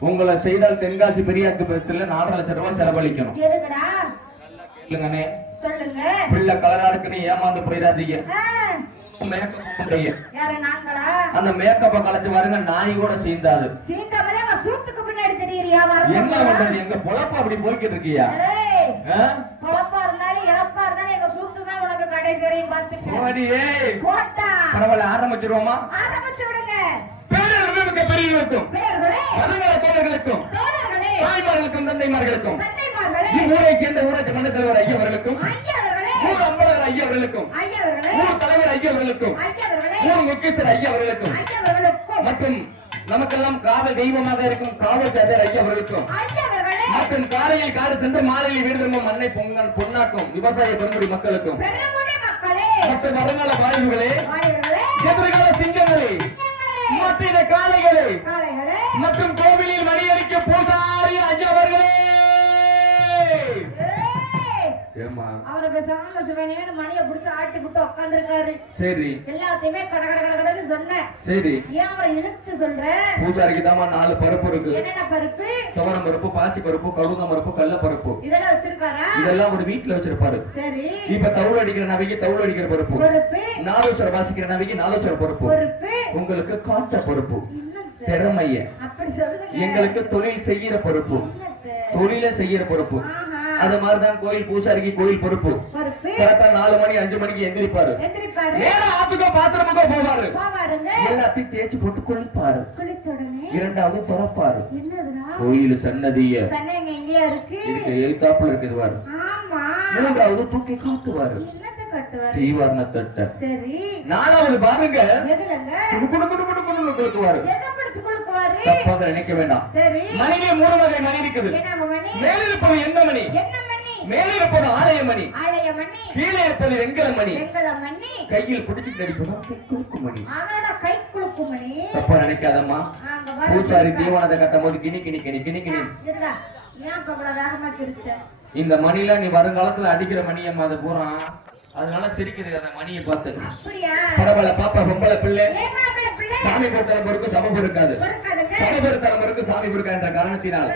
உங்களை செய்தால் தென்காசி பெரியாக்கு பக்கத்துல நாலரை லட்சம் ரூபாய் செலவழிக்கணும். இல்லங்கண்ணே பிள்ளை கலரா இருக்குன்னு ஏமாந்து போயிடாதீங்க. அந்த மேக்கப்பை கலைச்சு பாருங்க நாய் கூட சீந்தாது. என்ன பண்றது எங்க பொழப்பு அப்படி போய்கிட்டு இருக்கியா? ஏய், ஆ? பெரியவர்களுக்கும் மதங்கள தோழர்களுக்கும் தாய்மார்களுக்கும் தந்தைமார்களுக்கும் தந்தைமார்களே இவ்வூரை சேர்ந்த ஊராட்சி மன்ற தலைவர் ஐயா அவர்களுக்கும் ஐயவர்களே ஊர் அம்பலகர் ஐயா அவர்களுக்கும் ஐயவர்களே ஊர் தலைவர் ஐயா அவர்களுக்கும் ஐயவர்களே ஊர் முக்கியஸ்தர் ஐயவர்களுக்கும் மற்றும் நமக்கெல்லாம் காவல் தெய்வமாக இருக்கும் காவல் ஜாதர் ஐயா அவர்களுக்கும் ஐயவர்களே மற்றும் காலையில் காடு சென்று மாலையில் வீடு திரும்பும் மண்ணை பொங்கல் பொன்னாக்கும் விவசாய பெருமுடி மக்களுக்கும் மற்றும் வருங்கால வாய்வுகளே காளைகளே. காளைகளே. மற்றும் கோவிலில் மணியடிக்க பூசாரி ஏமா அவரை பேசாம சிவனேன்னு மணியை புடிச்சு ஆட்டி புட்டு உட்காந்துருக்காரு சரி. எல்லாத்தையுமே கட கட கட கடன்னு சொன்னேன் சரி. ஏன் அவரை இழுத்து சொல்ற? பூசாரிக்கு தாமா நாலு பருப்பு இருக்கு. என்னென்ன பருப்பு? துவரம் பருப்பு பாசி பருப்பு கழுத பருப்பு கடல பருப்பு. இதெல்லாம் வச்சிருக்காரா? இதெல்லாம் ஒரு வீட்டுல வச்சிருப்பாரு. சரி. இப்ப தவுள் அடிக்கிற நவிக்கு தவுள் அடிக்கிற பருப்பு. பொறுப்பு நாலோசர வாசிக்கிற நவிக்கு நாலோசர பருப்பு. பொறுப்பு உங்களுக்கு காய்ச்ச பருப்பு. திறமைய. எங்களுக்கு தொழில் செய்யற பொறுப்பு? தொழில செய்யற பொறுப்பு. அது மாதிரிதான் கோயில் பூசாரிக்கு கோயில் பொறுப்பு. கரெக்டா நாலு மணி அஞ்சு மணிக்கு எந்திரிப்பாரு. எந்திரிப்பாரு. நேரா ஆத்துக்கோ பாத்திரமுக்கோ போவாரு. எல்லாத்தையும் தேய்ச்சி போட்டு குளிப்பாரு. இரண்டாவது துறப்பாரு. கோயில் சன்னதிய. இதுக்கு எழுத்தாப்புல இருக்குது பாரு. மூன்றாவது தூக்கி காட்டுவாரு. தீவாரண தட்ட சரி. நாலாவது பாருங்க. குடு குடுன்னு தப்பாக நினைக்க வேண்டாம். மணிலே மூணு வகை மணி இருக்குது. மேலிருப்பது என்ன மணி? என்ன மணி? மேலிருப்பது ஆலய மணி. ஆலய மணி. கீழே இருப்பது வெங்கல மணி. வெங்கல மணி. கையில் பிடிச்சிட்டு அடிப்பது குறுக்கு மணி. கை குலுக்கு மணி. தப்பா நினைக்காதம்மா. பூசாரி தீவனத்தை கட்டும் போது கிணி கிணி கிணி கிணி. கிணி? இந்த மணில நீ வருங்காலத்துல அடிக்கிற மணியம்மா அது பூரா. அதனால சிரிக்குது அந்த மணியை பார்த்து? பரவாயில்ல பாப்பா பொம்பளை பிள்ளை? சாமி பொறுத்தலம் பொறுக்கு சமம் இருக்காது பொறுக்காதுங்க. சம சாமி பொறுக்கான்ற காரணத்தினால்